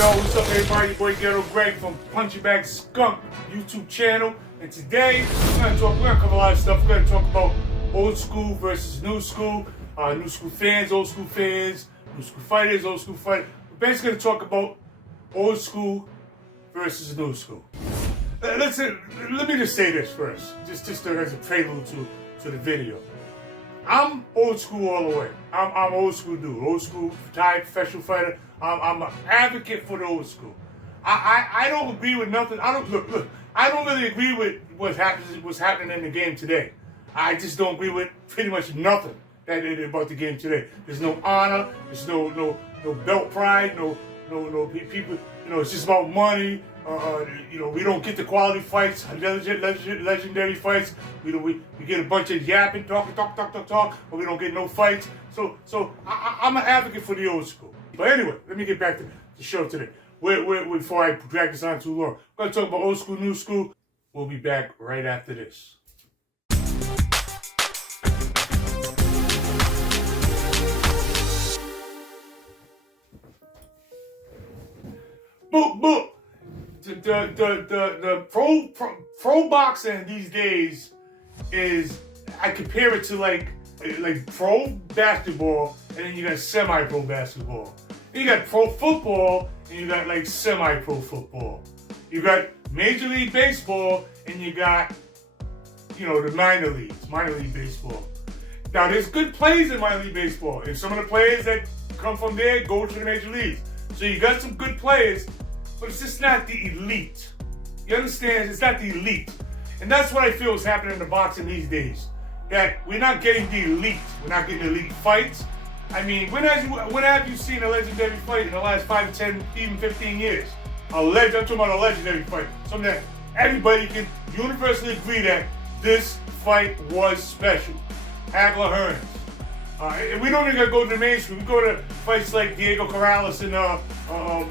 Yo, what's up everybody? Your boy Ghetto Greg from Punchingbagskunk YouTube channel. And today, we're gonna cover a lot of stuff. We're gonna talk about old school versus new school, new school fans, old school fans, new school fighters, old school fighters. We're basically gonna talk about old school versus new school. Let me just say this first, just as a prelude to the video. I'm old school all the way. I'm old school dude, old school retired professional fighter. I'm an advocate for the old school. I don't agree with nothing. I don't really agree with what's happening in the game today. I just don't agree with pretty much nothing about the game today. There's no honor. There's no belt pride. No people. You know, it's just about money. You know, we don't get the quality fights, legendary fights. We get a bunch of yapping, talk, but we don't get no fights. So I'm an advocate for the old school. But anyway, let me get back to the show today. Before I drag this on too long, we're going to talk about old school, new school. We'll be back right after this. Boop. The pro boxing these days is, I compare it to like pro basketball, and then you got semi-pro basketball. Then you got pro football, and you got like semi-pro football. You got Major League Baseball, and you got, you know, the minor league baseball. Now there's good players in minor league baseball, and some of the players that come from there go to the major leagues. So you got some good players, but it's just not the elite. You understand? It's not the elite. And that's what I feel is happening in the boxing these days. That we're not getting the elite. We're not getting elite fights. I mean, when have you seen a legendary fight in the last 5, 10, even 15 years? I'm talking about a legendary fight. Something that everybody can universally agree that this fight was special. Hagler Hearns. We don't even go to the mainstream. We go to fights like Diego Corrales and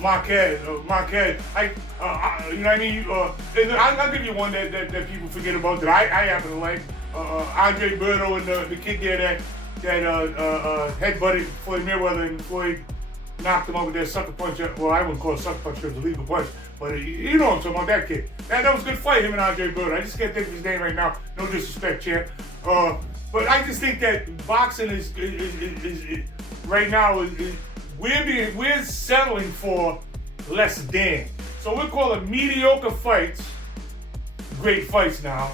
Marquez. You know what I mean? I'll give you one that people forget about that I happen to like. Andre Berto and the kid there that headbutted Floyd Mayweather, and Floyd knocked him out with that sucker punch. Well, I wouldn't call it sucker punch, it was a legal punch. But you know what I'm talking about, that kid. That was a good fight, him and Andre Berto. I just can't think of his name right now. No disrespect, champ. But I just think that boxing is right now we're settling for less than. So we're calling mediocre fights great fights now,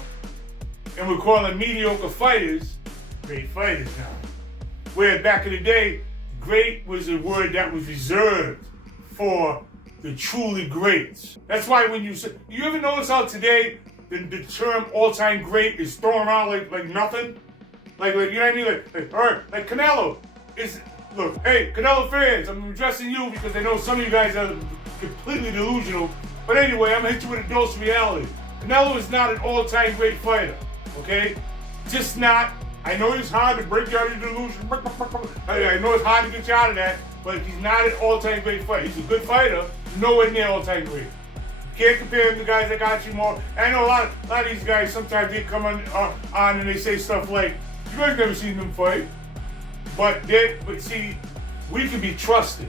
and we're calling mediocre fighters great fighters now. Where back in the day, great was a word that was reserved for the truly greats. That's why when you ever notice how today the term all-time great is thrown around like nothing? Like you know what I mean? Like Canelo is, look, hey, Canelo fans, I'm addressing you because I know some of you guys are completely delusional. But anyway, I'm gonna hit you with a dose of reality. Canelo is not an all-time great fighter, okay? Just not. I know it's hard to break you out of your delusion. I know it's hard to get you out of that, but he's not an all-time great fighter. He's a good fighter, nowhere near all-time great. You can't compare him to guys that got you more. I know a lot of these guys, sometimes they come on and they say stuff like, you guys never seen them fight. But see, we can be trusted.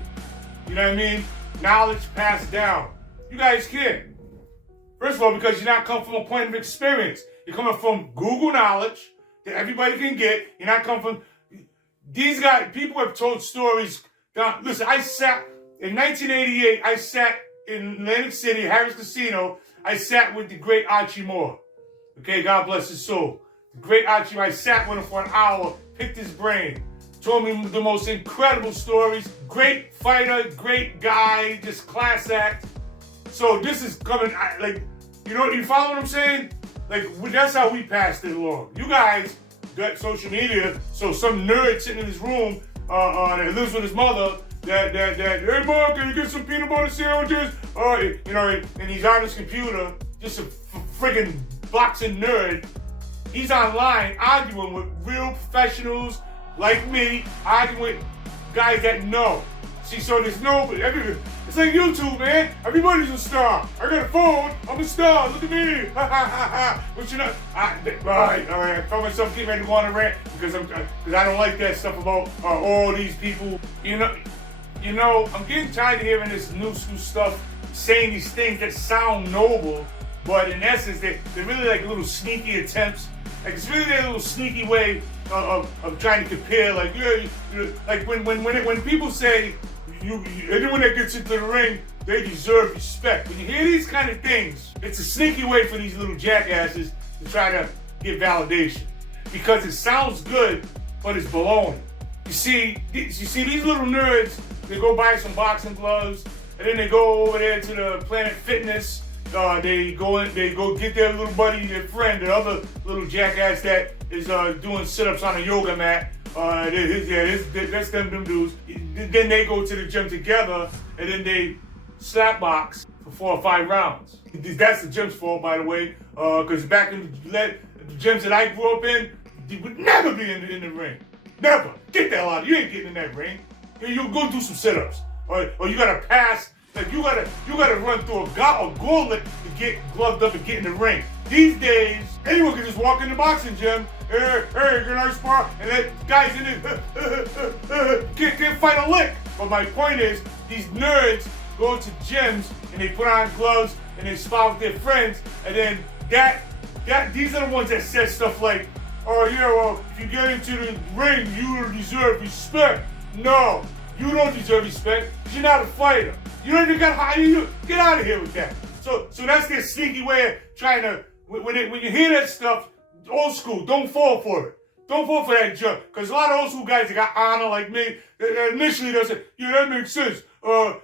You know what I mean? Knowledge passed down. You guys can. First of all, because you're not coming from a point of experience. You're coming from Google knowledge that everybody can get. You're not coming from... These guys, people have told stories. Listen, I sat... In 1988, I sat in Atlantic City, Harris Casino. I sat with the great Archie Moore. Okay, God bless his soul. The great Archie, I sat with him for an hour, picked his brain, told me the most incredible stories. Great fighter, great guy, just class act. So this is coming, like, you follow what I'm saying? Like, that's how we passed it along. You guys got social media, so some nerd sitting in his room that lives with his mother, hey, Mom, can you get some peanut butter sandwiches? You know, and he's on his computer, just a friggin' boxing nerd. He's online arguing with real professionals like me, arguing with guys that know. See, so there's it's like YouTube, man. Everybody's a star. I got a phone. I'm a star. Look at me. But you know, all right. I found myself getting ready to go on a rant because I don't like that stuff about all these people. You You know, I'm getting tired of hearing this new school stuff, saying these things that sound noble, but in essence, they're really like little sneaky attempts. Like it's really a little sneaky way of trying to compare. Like like when people say anyone that gets into the ring, they deserve respect. When you hear these kind of things, it's a sneaky way for these little jackasses to try to get validation because it sounds good, but it's baloney. You see these little nerds. They go buy some boxing gloves, and then they go over there to the Planet Fitness. They go get their little buddy, their friend, the other little jackass that is doing sit-ups on a yoga mat. That's them dudes. Then they go to the gym together, and then they slap box for 4 or 5 rounds. That's the gym's fault, by the way, because back in the gyms that I grew up in, you would never be in the ring. Never. Get the hell out. You ain't getting in that ring. You go do some sit-ups, or you gotta pass. Like you gotta run through a gauntlet to get gloved up and get in the ring. These days, anyone can just walk in the boxing gym. Hey, can I spar? And that guy's in it. Can't fight a lick. But my point is, these nerds go to gyms and they put on gloves and they spar with their friends, and then these are the ones that said stuff like, oh yeah, well, if you get into the ring, you deserve respect. No, you don't deserve respect because you're not a fighter. You don't even got high. You get out of here with that. So that's their sneaky way of trying to. When you hear that stuff, old school, don't fall for it. Don't fall for that junk. Because a lot of old school guys that got honor like me, initially they'll say, yeah, that makes sense. If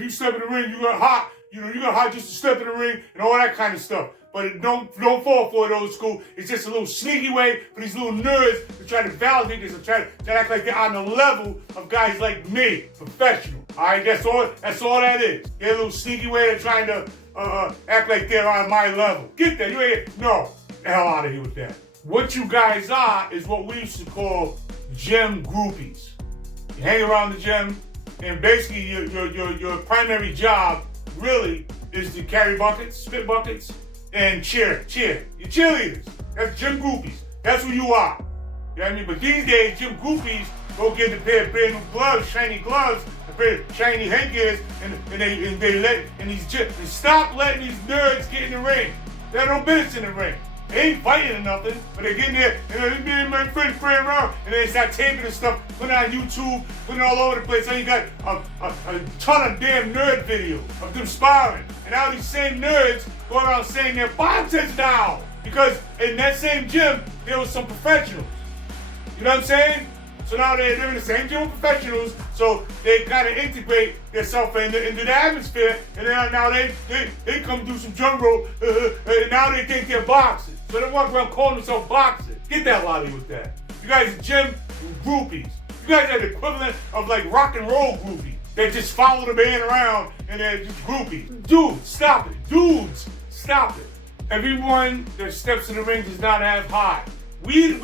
you step in the ring, you got hot. You got hot just to step in the ring and all that kind of stuff. But don't fall for it, old school. It's just a little sneaky way for these little nerds to try to validate this and try to act like they're on the level of guys like me, professional. All right, that's all that is. They're a little sneaky way of trying to act like they're on my level. Get that? You ain't no. The hell out of here with that. What you guys are is what we used to call gym groupies. You hang around the gym, and basically your primary job really is to carry buckets, spit buckets, and cheer. You're cheerleaders. That's gym groupies. That's who you are. You know what I mean? But these days, gym groupies go get a pair of brand new gloves, shiny gloves, a pair of shiny headgears, and stop letting these nerds get in the ring. They have no business in the ring. They ain't fighting or nothing, but they get in there, and me and my friends playing around, and they start taping and stuff, putting it on YouTube, putting it all over the place. So you got a ton of damn nerd videos of them sparring. And now these same nerds go around saying their boxers now. Because in that same gym, there was some professionals. You know what I'm saying? So now they're in the same gym with professionals, so they kind of integrate themselves into the atmosphere, and then now they come do some drum roll, and now they think they're boxers. So they walk around calling themselves boxers. Get that out of here with that. You guys are gym groupies. You guys are the equivalent of like rock and roll groupies. They just follow the band around and they're just groupies. Dudes, stop it. Dudes, stop it. Everyone that steps in the ring does not have high. We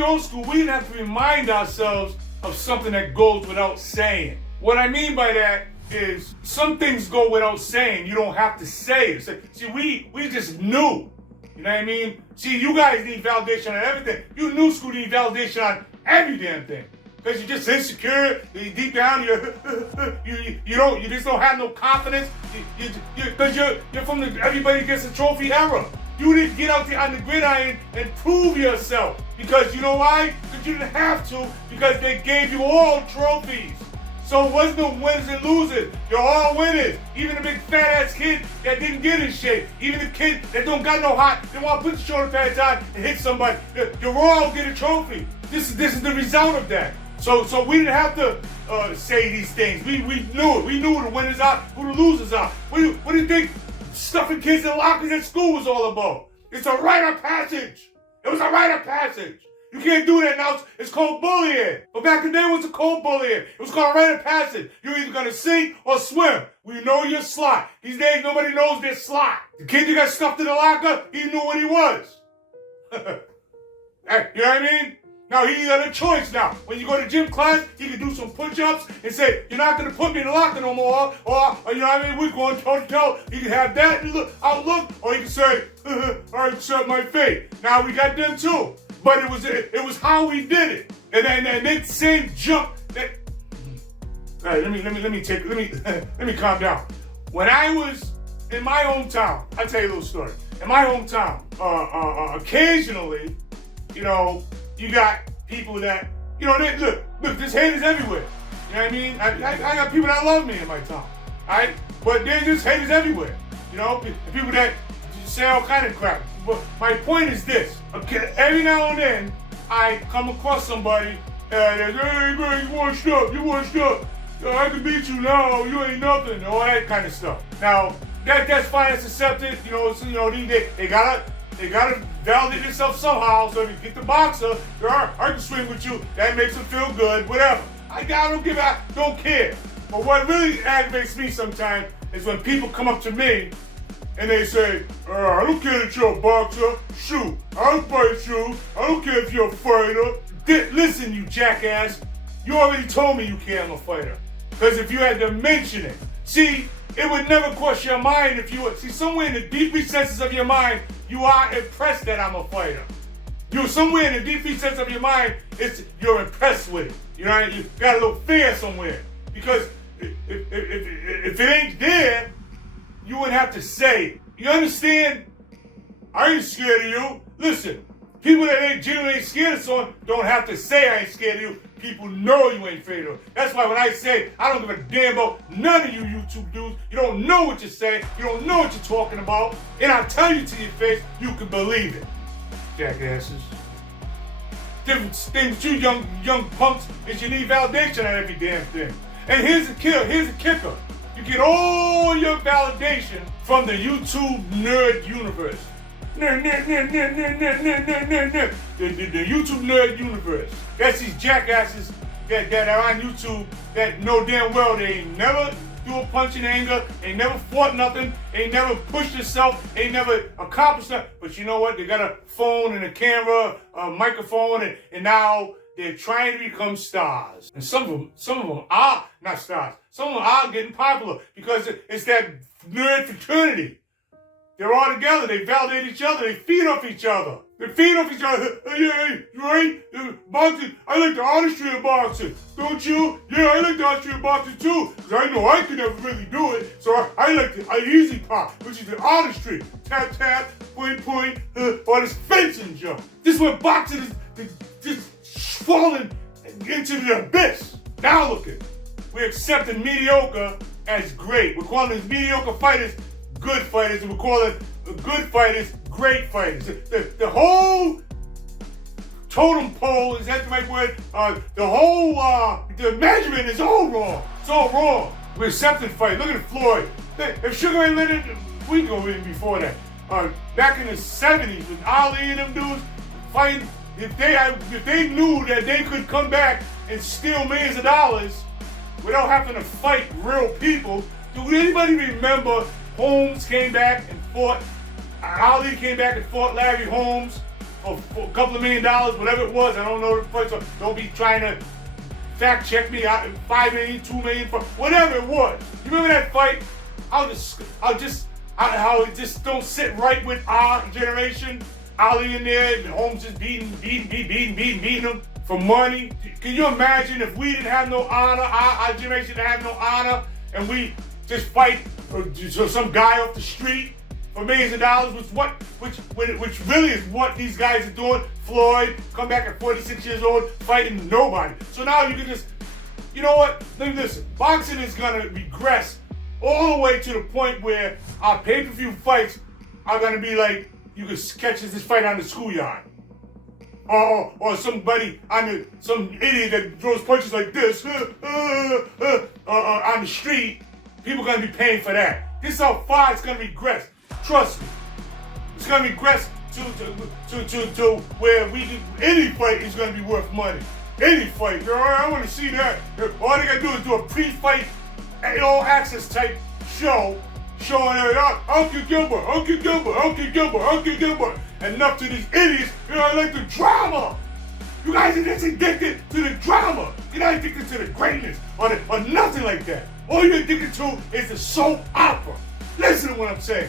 old school, we didn't have to remind ourselves of something that goes without saying. What I mean by that is some things go without saying. You don't have to say it. See, we just knew. You know what I mean? See, you guys need validation on everything. You new school need validation on every damn thing. Because you're just insecure, deep down you just don't have no confidence. Because you're from the everybody gets a trophy era. You didn't get out there on the gridiron and prove yourself. Because you know why? Because you didn't have to. Because they gave you all trophies. So it wasn't no winners and losers. You're all winners. Even the big fat ass kid that didn't get in shape. Even the kid that don't got no heart, they want to put the shoulder pads on and hit somebody. You're all get a trophy. This is the result of that. So we didn't have to say these things. We knew it. We knew who the winners are, who the losers are. What do you think stuffing kids in lockers at school was all about? It's a rite of passage. It was a rite of passage. You can't do that now. It's called bullying. But back in the day, it wasn't called bullying. It was called a rite of passage. You're either going to sink or swim. We know you're slot. These days, nobody knows they're slot. The kid you got stuffed in the locker, he knew what he was. You know what I mean? Now he got a choice now. When you go to gym class, he can do some push-ups and say, you're not going to put me in the locker no more. Or you know what I mean? We're going toe-to-toe. You can have that outlook, or you can say, I accept my fate. Now we got them too. But it was how we did it. And that same jump, All right, let me calm down. When I was in my hometown, I'll tell you a little story. In my hometown, occasionally, you know, you got people that, you know, look, there's haters everywhere. You know what I mean? I got people that love me in my town, all right? But there's just haters everywhere, you know? People that say all kind of crap. But my point is this, okay? Every now and then, I come across somebody that's, hey, man, you washed up. I can beat you now, you ain't nothing, all that kind of stuff. Now, that's fine, it's accepted, you know, so, you know, they gotta validate themselves somehow, so if you get the boxer, I can swing with you, that makes them feel good, whatever. I don't care. But what really aggravates me sometimes is when people come up to me and they say, I don't care that you're a boxer, shoot, I'll fight you, I don't care if you're a fighter. Listen, you jackass, you already told me you can't, I'm a fighter. Because if you had to mention it, see, it would never cross your mind if you would. See, somewhere in the deep recesses of your mind, you are impressed that I'm a fighter. Somewhere in the deep recesses of your mind, you're impressed with it. You know, you got a little fear somewhere. Because if it ain't there, you wouldn't have to say it. You understand? I ain't scared of you. Listen, people that ain't genuinely scared of someone don't have to say I ain't scared of you. People know you ain't afraid of them. That's why when I say I don't give a damn about none of you YouTube dudes, you don't know what you're saying, you don't know what you're talking about, and I tell you to your face, you can believe it. Jackasses. Different thing with you young punks is you need validation on every damn thing. And here's the kicker. You get all your validation from the YouTube nerd universe. The YouTube nerd universe. That's these jackasses that are on YouTube that know damn well they ain't never do a punch in anger, ain't never fought nothing, ain't never pushed themselves, ain't never accomplished nothing. But you know what? They got a phone and a camera, a microphone, and now they're trying to become stars. And some of them are not stars. Some of them are getting popular because it's that nerd fraternity. They're all together. They validate each other. They feed off each other. Hey, right? Boxing. I like the artistry of boxing. Don't you? Yeah, I like the artistry of boxing too. Because I know I can never really do it. So I like the easy part, which is the artistry. Tap, tap, point, point, or this fencing jump. This is where boxing is just falling into the abyss. Now look at it. We're accepting mediocre as great. We're calling these mediocre fighters good fighters, and we're calling good fighters great fighters. The whole totem pole, is that the right word? The measurement is all wrong. It's all wrong. We're accepting fight. Look at Floyd. If Sugar Ray Leonard, we can go in before that. Back in the 70s, with Ali and them dudes fighting, if they knew that they could come back and steal millions of dollars without having to fight real people, do anybody remember Holmes came back and fought, Ali came back and fought Larry Holmes for a couple of $1 million, whatever it was. I don't know the price, so don't be trying to fact check me out. $5 million, $2 million, whatever it was. You remember that fight? How it just don't sit right with our generation. Ali in there, and Holmes just beating him for money. Can you imagine if we didn't have no honor, our generation didn't have no honor, and we just fight some guy off the street for millions of dollars, which really is what these guys are doing. Floyd, come back at 46 years old, fighting nobody. So now you can just, you know what? Listen, boxing is gonna regress all the way to the point where our pay-per-view fights are gonna be like, you can catch this fight on the schoolyard. Or somebody some idiot that throws punches like this on the street. People are going to be paying for that. This is how far it's going to regress. Trust me. It's going to regress to where any fight is going to be worth money. Any fight. I want to see that. All they got to do is do a pre-fight, all access type show showing Uncle Gilbert. Enough to these idiots. I like the drama. You guys are just addicted to the drama. You're not addicted to the greatness or nothing like that. All you're addicted to is the soap opera. Listen to what I'm saying.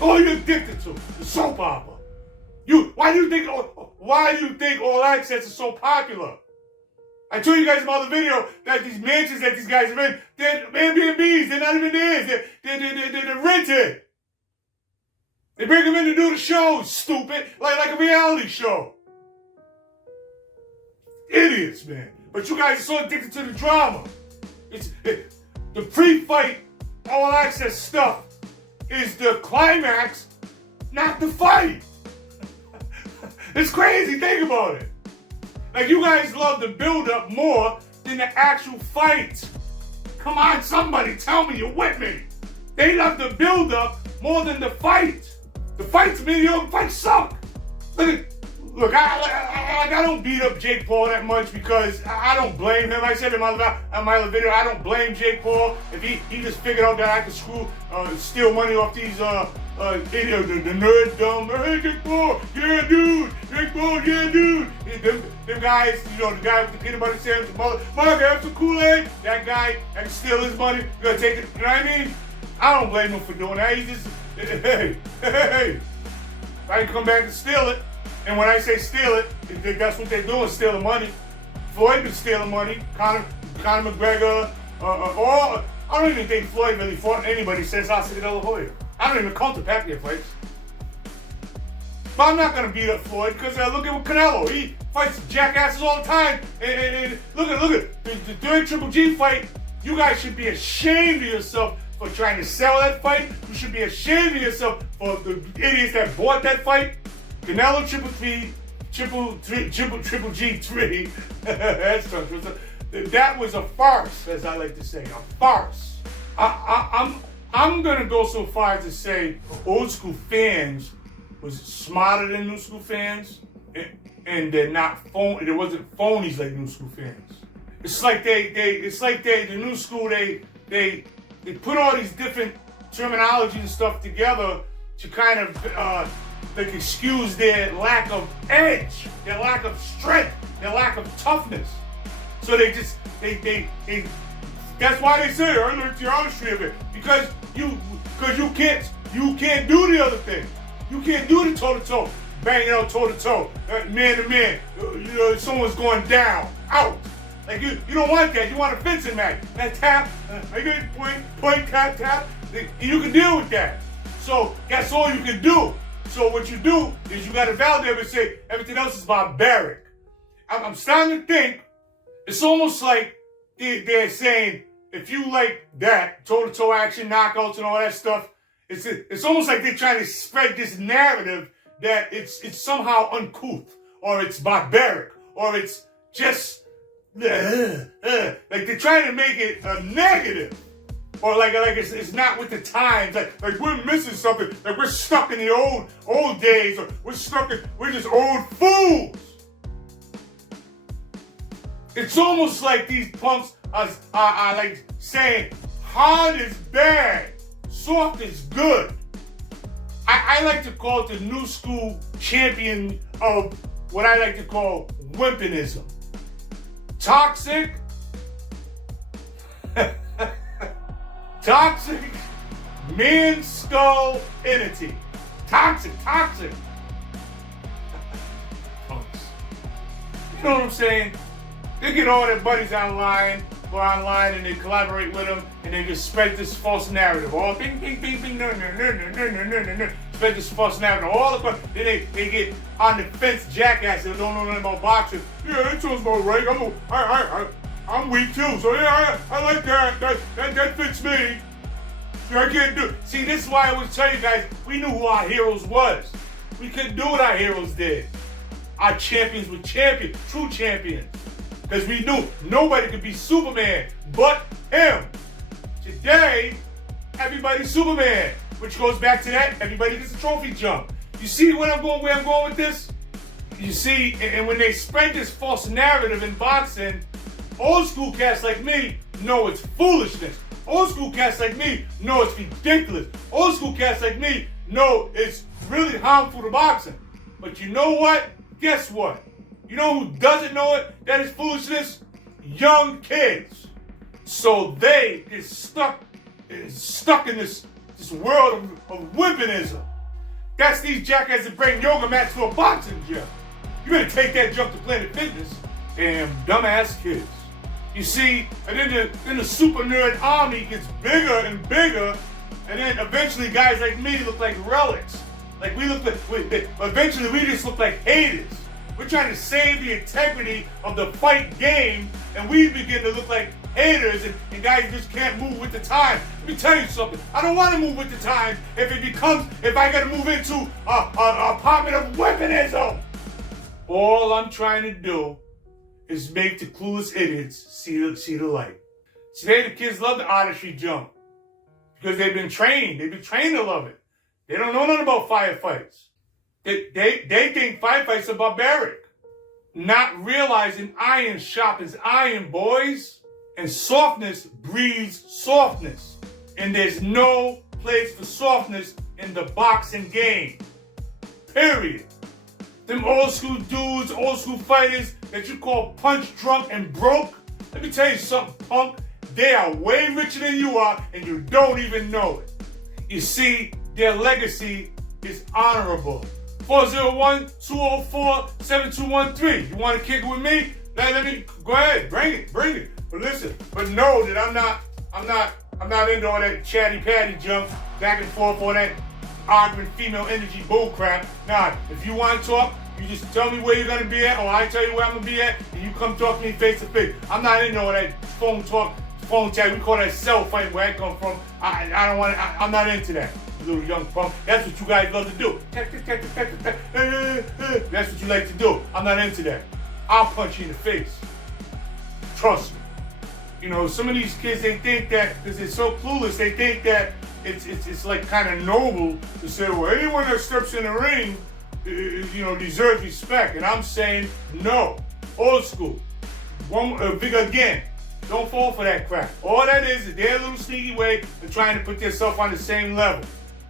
All you're addicted to, the soap opera. Why do you think All Access is so popular? I told you guys in my other video that these mansions that these guys are in, they're Airbnbs. They're not even theirs. They're rented. They bring them in to do the shows, stupid, like a reality show. Idiots, man. But you guys are so addicted to the drama. The pre-fight, all access stuff is the climax, not the fight. It's crazy, think about it. Like, you guys love the build-up more than the actual fight. Come on, somebody, tell me you're with me. They love the build-up more than the fight. The fight's mediocre, fights suck. Look, I don't beat up Jake Paul that much because I don't blame him. I said in my other video, I don't blame Jake Paul if he just figured out that I could steal money off these idiots, the nerd dumb. Hey, Jake Paul, yeah, dude. Jake Paul, yeah, dude. Them guys, you know, the guy with the peanut butter sandwich, the mother, have some Kool-Aid. That guy that can steal his money, you gonna take it. You know what I mean? I don't blame him for doing that. He just, hey. If I can come back and steal it. And when I say steal it, that's what they're doing, stealing money. Floyd been stealing money. Conor McGregor, I don't even think Floyd really fought anybody since Oscar De La Hoya. I don't even count the Pacquiao fights. But I'm not going to beat up Floyd because look at Canelo. He fights jackasses all the time. And look at the Triple G fight. You guys should be ashamed of yourself for trying to sell that fight. You should be ashamed of yourself for the idiots that bought that fight. Canelo Triple G3. That's tough. That was a farce, as I like to say, a farce. I'm gonna go so far as to say old school fans was smarter than new school fans, and they're not phony. There wasn't phonies like new school fans. It's like the new school they put all these different terminologies and stuff together to kind of like excuse their lack of edge, their lack of strength, their lack of toughness. So they that's why they say I learned the honesty of it. Because you can't do the other thing. You can't do the toe-to-toe, banging out toe-to-toe, man-to-man. You know, someone's going down, out. Like you don't want that. You want a fencing match. That tap, I get point, tap. You can deal with that. So that's all you can do. So what you do is you got to validate and say everything else is barbaric. I'm starting to think it's almost like they're saying if you like that toe-to-toe action, knockouts, and all that stuff, it's almost like they're trying to spread this narrative that it's somehow uncouth or it's barbaric or it's just like they're trying to make it a negative. Or like it's not with the times. Like we're missing something. Like we're stuck in the old days. Or we're just old fools. It's almost like these punks are like saying hard is bad, soft is good. I like to call it the new school champion of what I like to call wimpinism. Toxic. Toxic man skull entity. Toxic. Punks. You know what I'm saying? They get all their buddies online and they collaborate with them and they just spread this false narrative. All bing, no. Spread this false narrative. All the then they get on the fence jackasses that don't know nothing about boxing. Yeah, that sounds about right. I'm weak too, so yeah, I like that. That fits me. I can't do it. See, this is why I always tell you guys, we knew who our heroes was. We couldn't do what our heroes did. Our champions were champions, true champions. Because we knew nobody could be Superman but him. Today, everybody's Superman. Which goes back to that, everybody gets a trophy jump. You see where I'm going with this? You see, and when they spread this false narrative in boxing, old school cats like me know it's foolishness. Old school cats like me know it's ridiculous. Old school cats like me know it's really harmful to boxing. But you know what? Guess what? You know who doesn't know it? That is foolishness? Young kids. So they get stuck in this world of wimpinism. That's these jackasses that bring yoga mats to a boxing gym. You better take that jump to Planet Fitness. Damn dumbass kids. You see, and then the super nerd army gets bigger and bigger, and then eventually guys like me look like relics. Like eventually we just look like haters. We're trying to save the integrity of the fight game, and we begin to look like haters, and guys just can't move with the time. Let me tell you something. I don't want to move with the time if I got to move into a apartment of weaponism. All I'm trying to do is make the clueless idiots see the light. Today the kids love the artistry jump because they've been trained. They've been trained to love it. They don't know nothing about firefights. They think firefights are barbaric, not realizing iron sharpens iron, boys. And softness breeds softness. And there's no place for softness in the boxing game. Period. Them old school dudes, old school fighters that you call punch drunk and broke, let me tell you something, punk. They are way richer than you are, and you don't even know it. You see, their legacy is honorable. 401-204-7213. You want to kick it with me? Let me go ahead, bring it. But listen, but know that I'm not into all that chatty patty junk, back and forth, all that arguing female energy bull crap. Nah, if you want to talk, you just tell me where you're gonna be at, or I tell you where I'm gonna be at, and you come talk to me face to face. I'm not into all that phone talk, phone tag. We call that cell fighting where I come from. I don't want. I'm not into that. You little young punk. That's what you guys love to do. That's what you like to do. I'm not into that. I'll punch you in the face. Trust me. You know, some of these kids, they think that, because they're so clueless, they think that it's like kind of noble to say, well, anyone that steps in the ring, deserves respect. And I'm saying, no. Old school. Again, don't fall for that crap. All that is their little sneaky way of trying to put themselves on the same level.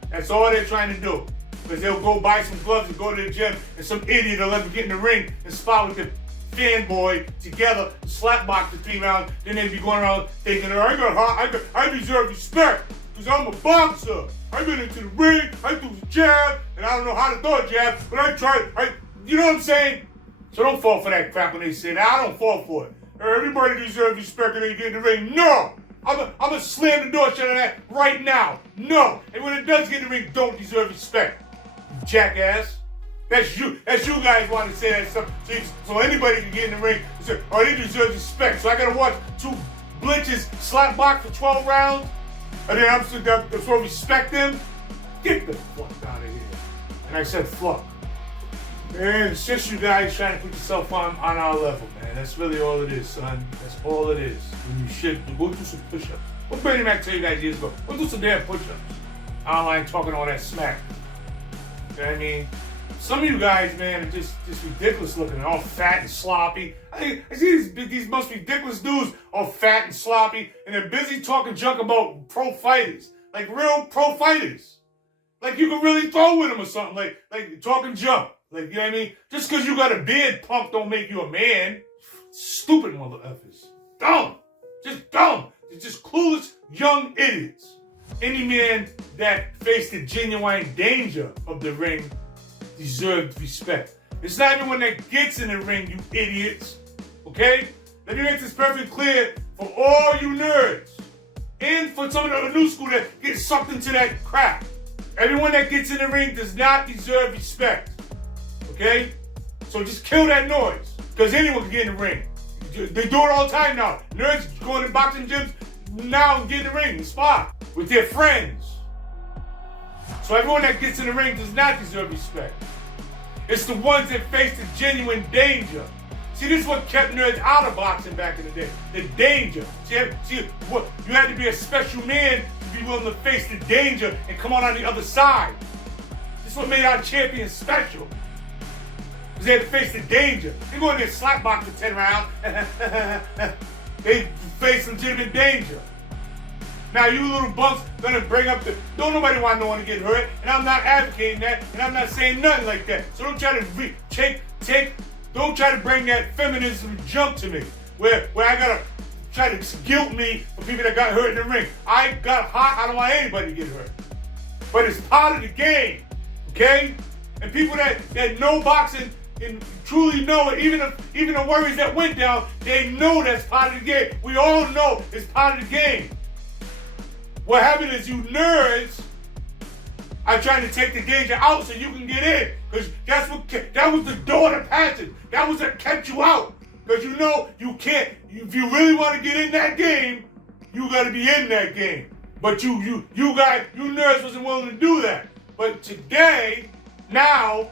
That's all they're trying to do. Because they'll go buy some gloves and go to the gym, and some idiot will let them get in the ring and spar with the fanboy together, slap box for 3 rounds, then they'd be going around thinking, I deserve respect because I'm a boxer. I've been into the ring, I threw a jab, and I don't know how to throw a jab, but I tried, you know what I'm saying? So don't fall for that crap when they say that. I don't fall for it. Everybody deserves respect when they get in the ring. No! I'm gonna slam the door shut on that right now. No! And when it does get in the ring, don't deserve respect. You jackass. That's you guys want to say that stuff. So anybody can get in the ring and say, oh, they deserve respect. So I gotta watch 2 blitzes slap box for 12 rounds? And then I'm supposed to respect them? Get the fuck out of here. And I said, fuck. Man, it's just you guys trying to put yourself on our level, man. That's really all it is, son. That's all it is. When you should go do some push-ups. What Brady Mac tell you guys years ago? Go do some damn push-ups. I don't like talking all that smack. You know what I mean? Some of you guys, man, are just ridiculous looking, all fat and sloppy. I see these most ridiculous dudes all fat and sloppy, and they're busy talking junk about pro fighters, like real pro fighters. Like you can really throw with them or something, like talking junk. Like, you know what I mean? Just because you got a beard, punk, don't make you a man. Stupid mother effers. Dumb. Just dumb. They're just clueless young idiots. Any man that faced the genuine danger of the ring deserved respect. It's not everyone that gets in the ring, you idiots. Okay? Let me make this perfectly clear for all you nerds. And for some of the new school that get sucked into that crap. Everyone that gets in the ring does not deserve respect. Okay? So just kill that noise. Because anyone can get in the ring. They do it all the time now. Nerds going to boxing gyms now and get in the ring and spar with their friends. So everyone that gets in the ring does not deserve respect. It's the ones that face the genuine danger. See, this is what kept nerds out of boxing back in the day. The danger. See, you had to be a special man to be willing to face the danger and come out on the other side. This is what made our champions special. Because they had to face the danger. They go in there and slap box for 10 rounds. They face legitimate danger. Now you little bunks gonna bring up don't nobody want no one to get hurt, and I'm not advocating that, and I'm not saying nothing like that. So don't try to don't try to bring that feminism junk to me, where I gotta try to guilt me for people that got hurt in the ring. I got hot, I don't want anybody to get hurt. But it's part of the game, okay? And people that know boxing, and truly know it, even the worries that went down, they know that's part of the game. We all know it's part of the game. What happened is you nerds are trying to take the danger out so you can get in. Because that was the door to passage. That was what kept you out. Because you know you can't, if you really want to get in that game, you got to be in that game. But you nerds wasn't willing to do that. But today, now,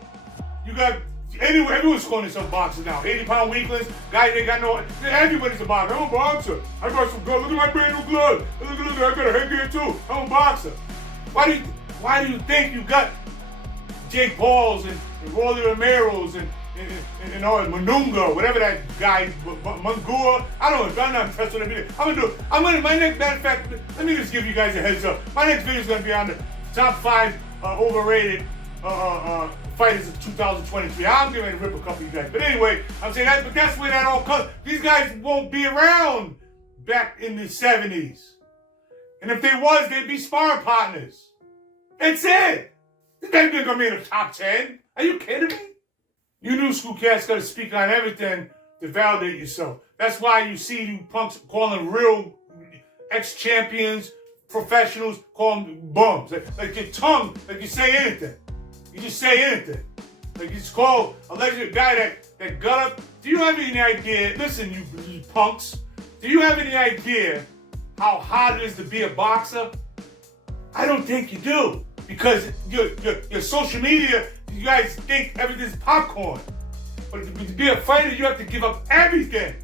you got, everyone's calling themselves boxers now. 80-pound weaklings, guys, they got no, everybody's a boxer. I'm a boxer. I got some gloves. Look at my brand new gloves. Look, I got a headgear too. I'm a boxer. Why do you think you got Jake Pauls and Rolly Romero's and Manunga, whatever that guy, Mungua? I don't know. I'm not impressed with him. My next, matter of fact, let me just give you guys a heads up. My next video is going to be on the top 5 overrated fighters of 2023. I'm going to rip a couple of you guys. But anyway, I'm saying that, but that's where that all comes. These guys won't be around back in the 70s. And if they was, they'd be sparring partners. That's it. They're not going to be in the top 10. Are you kidding me? You new school cats got to speak on everything to validate yourself. That's why you see you punks calling real ex-champions, professionals, call them bums. Like your tongue, like you say anything. You just say anything. Like it's called a legendary guy that got up. Do you have any idea, listen you punks, do you have any idea how hard it is to be a boxer? I don't think you do. Because your social media, you guys think everything's popcorn. But to be a fighter, you have to give up everything.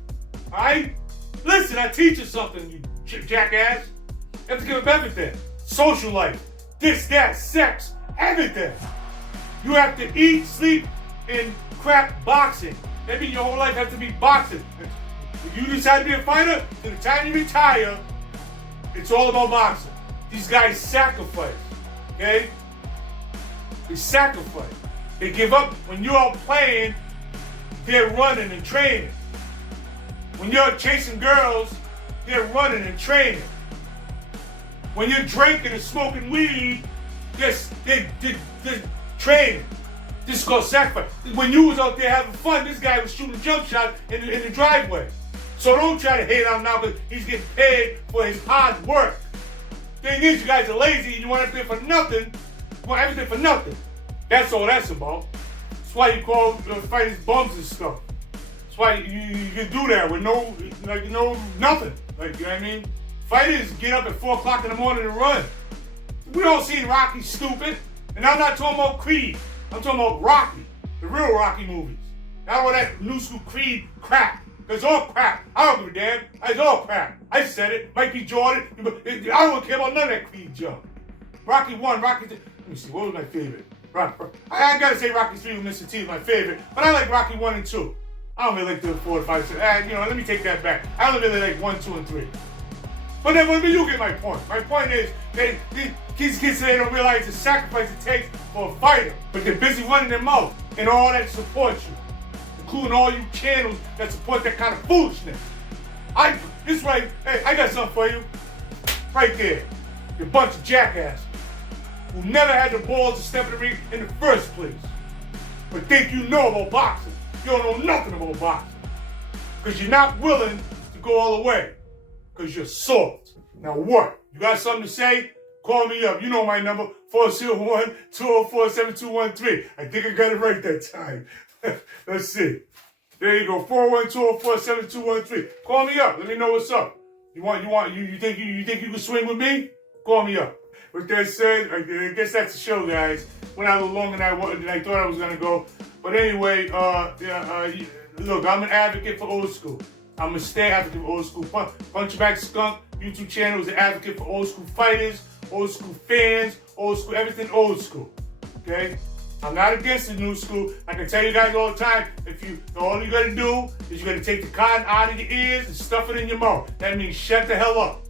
Alright? Listen, I teach you something, you jackass. You have to give up everything. Social life, this, that, sex, everything. You have to eat, sleep, and crap boxing. That means your whole life has to be boxing. If you decide to be a fighter, to the time you retire, it's all about boxing. These guys sacrifice. Okay? They sacrifice. They give up. When you're out playing, they're running and training. When you're chasing girls, they're running and training. When you're drinking and smoking weed, they're training. This is called sacrifice. When you was out there having fun, this guy was shooting jump shots in the driveway. So don't try to hate on him now because he's getting paid for his hard work. Thing is, you guys are lazy and you want everything for nothing. You want everything for nothing. That's all that's about. That's why you call fighters bums and stuff. That's why you can do that with nothing. Like, you know what I mean? Fighters get up at 4 o'clock in the morning and run. We all seen Rocky stupid. And I'm not talking about Creed. I'm talking about Rocky. The real Rocky movies. Not all that new school Creed crap. It's all crap. I don't give a damn. It's all crap. I said it. Mike B. Jordan. I don't care about none of that Creed junk. Rocky 1, Rocky 2. Let me see. What was my favorite? I gotta say Rocky 3 with Mr. T is my favorite. But I like Rocky 1 and 2. I don't really like the 4 and 5, 6. Let me take that back. I don't really like 1, 2, and 3. But then you get my point. My point is, these kids they don't realize the sacrifice it takes for a fighter. But they're busy running their mouth and all that supports you. Including all you channels that support that kind of foolishness. Hey, I got something for you. Right there. You bunch of jackasses who never had the balls to step in the ring in the first place. But think you know about boxing. You don't know nothing about boxing. Because you're not willing to go all the way. Because you're soft. Now what? You got something to say? Call me up. You know my number, 401-204-7213. I think I got it right that time. Let's see. There you go. 412-204-7213. Call me up. Let me know what's up. You think you can swing with me? Call me up. With that said, I guess that's the show, guys. Went out a little longer than I thought I was gonna go. But anyway, look, I'm an advocate for old school. I'm gonna stay advocate for old school. Punchingbagskunk YouTube channel is an advocate for old school fighters, old school fans, old school, everything old school. Okay? I'm not against the new school. I can tell you guys all the time, all you gotta do is you gotta take the cotton out of your ears and stuff it in your mouth. That means shut the hell up.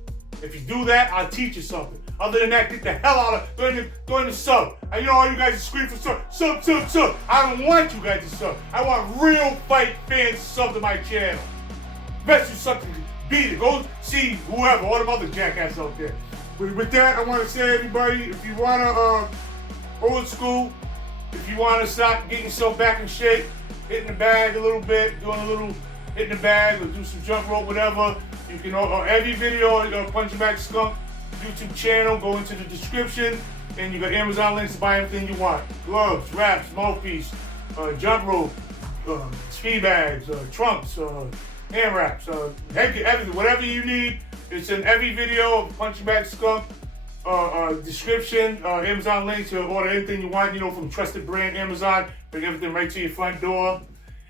If you do that, I'll teach you something. Other than that, get the hell out of go in the sub. And you know all you guys are screaming for sub. I don't want you guys to sub. I want real fight fans to sub to my channel. Bet you something beat it. Go see whoever, all them other jackasses out there. With that, I want to say, everybody, if you want to old school, if you want to start getting yourself back in shape, hitting the bag a little bit, doing a little hitting the bag, or do some jump rope, whatever. You can every video on Punchingbagskunk YouTube channel. Go into the description, and you got Amazon links to buy everything you want: gloves, wraps, mouthpiece, jump rope, ski bags, trunks, hand wraps, everything, whatever you need. It's in every video of Punchingbagskunk description. Amazon links to order anything you want. From trusted brand Amazon. Bring everything right to your front door.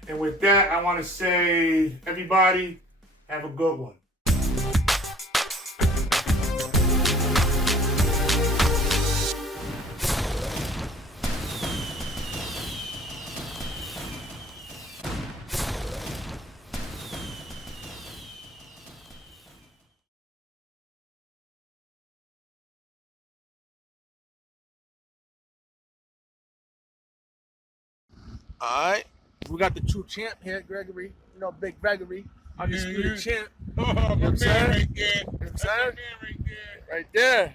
And with that, I want to say, everybody, have a good one. All right, we got the true champ here, Gregory. Big Gregory, undisputed champ. Oh, my man right there. You know what I'm saying? Right there. Right there.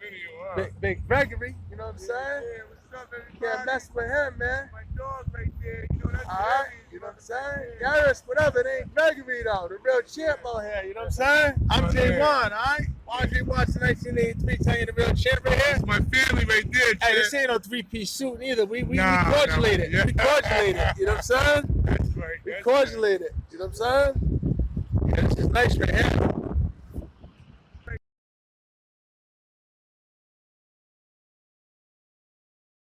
Video, Big Gregory, you know what I'm saying? Yeah, what's up, everybody? Can't mess with him, man. My dog right there, that's All right, you know what I'm saying? Garris, whatever, it ain't Gregory though, the real champ out here, you know what I'm saying? I'm J1, all right? RJ Watson, 1983, telling you the real champ right here. That's my family right there, Hey, this champ. ain't no three-piece suit neither. We Nah, cordialated. nah. We cordialated, you know what I'm saying? That's right. We cordialated, you know what I'm saying? Yeah, this is nice right here.